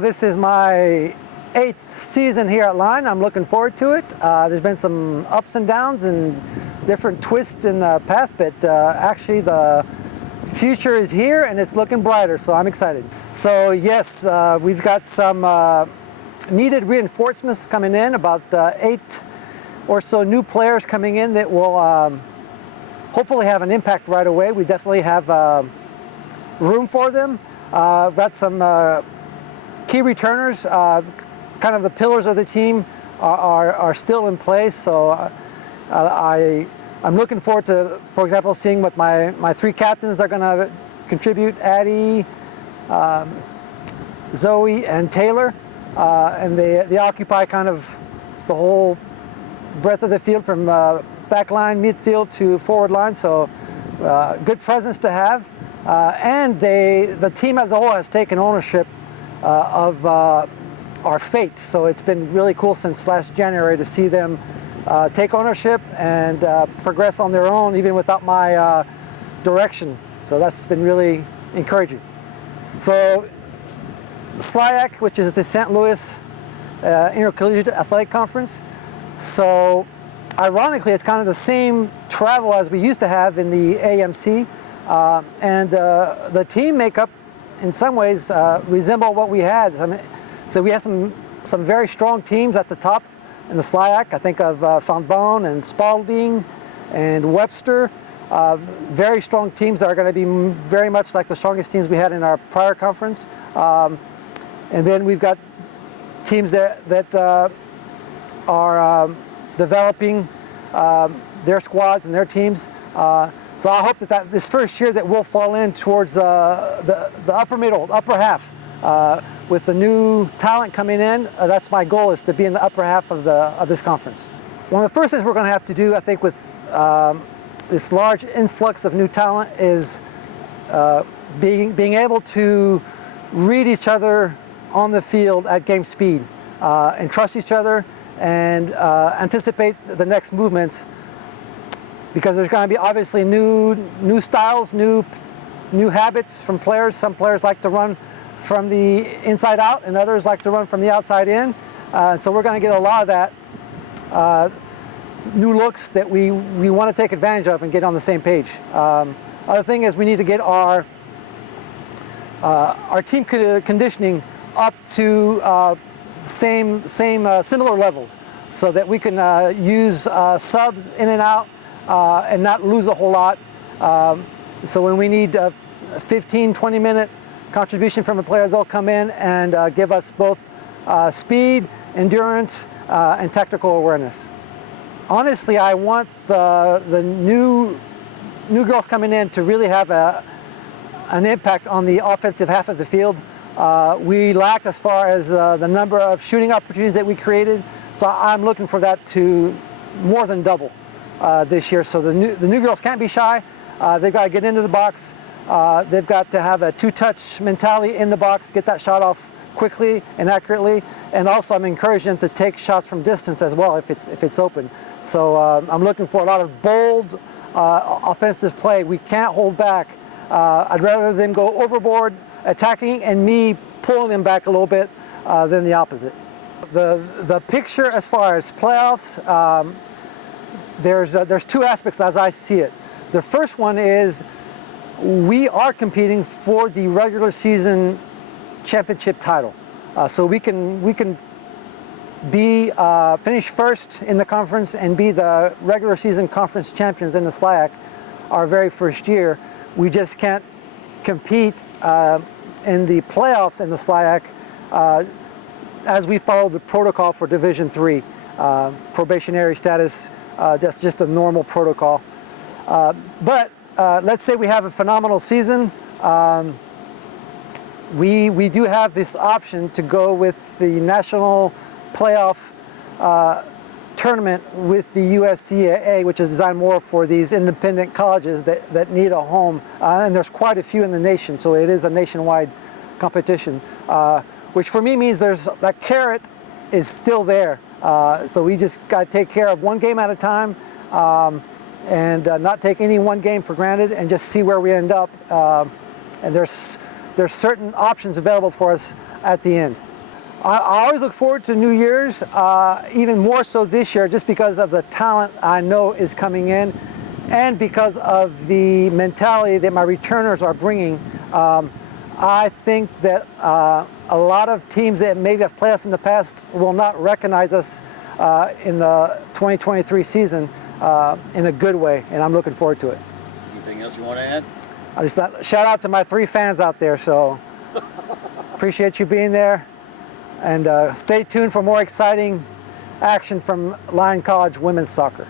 So this is my 8th season here at Line. I'm looking forward to it. There's been some ups and downs and different twists in the path, but actually the future is here and it's looking brighter, so I'm excited. So yes, we've got some needed reinforcements coming in, about 8 or so new players coming in that will hopefully have an impact right away. We definitely have room for them. I've got some key returners, kind of the pillars of the team are still in place, so I'm looking forward to, for example, seeing what my 3 captains are going to contribute: Addie, Zoe, and Taylor, and they occupy kind of the whole breadth of the field from back line, midfield to forward line, so good presence to have. And the team as a whole has taken ownership of our fate, so it's been really cool since last January to see them take ownership and progress on their own, even without my direction. So that's been really encouraging. So SLIAC, which is the St. Louis Intercollegiate Athletic Conference. So ironically, it's kind of the same travel as we used to have in the AMC, and the team makeup in some ways resemble what we had. I mean, so we have some very strong teams at the top in the SLIAC. I think of Fontbonne and Spalding and Webster. Very strong teams that are going to be very much like the strongest teams we had in our prior conference. And then we've got teams that are developing their squads and their teams. So I hope that this first year that we'll fall in towards the upper half. With the new talent coming in, that's my goal, is to be in the upper half of this conference. One of the first things we're going to have to do, I think, with this large influx of new talent is being able to read each other on the field at game speed and trust each other and anticipate the next movements, because there's going to be obviously new styles, new habits from players. Some players like to run from the inside out, and others like to run from the outside in. So we're going to get a lot of that new looks that we want to take advantage of and get on the same page. Other thing is we need to get our team conditioning up to similar levels, so that we can use subs in and out and not lose a whole lot. So when we need a 15-20 minute contribution from a player, they'll come in and give us both speed, endurance, and tactical awareness. Honestly, I want the new girls coming in to really have an impact on the offensive half of the field. We lacked as far as the number of shooting opportunities that we created, so I'm looking for that to more than double this year. So the new girls can't be shy. They've got to get into the box. They've got to have a 2-touch mentality in the box, get that shot off quickly and accurately, and also I'm encouraging them to take shots from distance as well if it's open. So I'm looking for a lot of bold offensive play. We can't hold back. I'd rather them go overboard attacking and me pulling them back a little bit than the opposite. The picture as far as playoffs, there's 2 aspects as I see it. The first one is we are competing for the regular season championship title, so we can be finish first in the conference and be the regular season conference champions in the SLIAC our very first year. We just can't compete in the playoffs in the SLIAC as we follow the protocol for Division III, probationary status. That's just a normal protocol. But let's say we have a phenomenal season. We do have this option to go with the national playoff tournament with the USCAA, which is designed more for these independent colleges that need a home. And there's quite a few in the nation, so it is a nationwide competition, which for me means that carrot is still there. So we just got to take care of one game at a time. And not take any one game for granted and just see where we end up. And there's certain options available for us at the end. I always look forward to New Year's, even more so this year, just because of the talent I know is coming in, and because of the mentality that my returners are bringing. I think that a lot of teams that maybe have played us in the past will not recognize us in the 2023 season in a good way, and I'm looking forward to it. Anything else you want to add? I just shout out to my 3 fans out there. So appreciate you being there, and stay tuned for more exciting action from Lyon College women's soccer.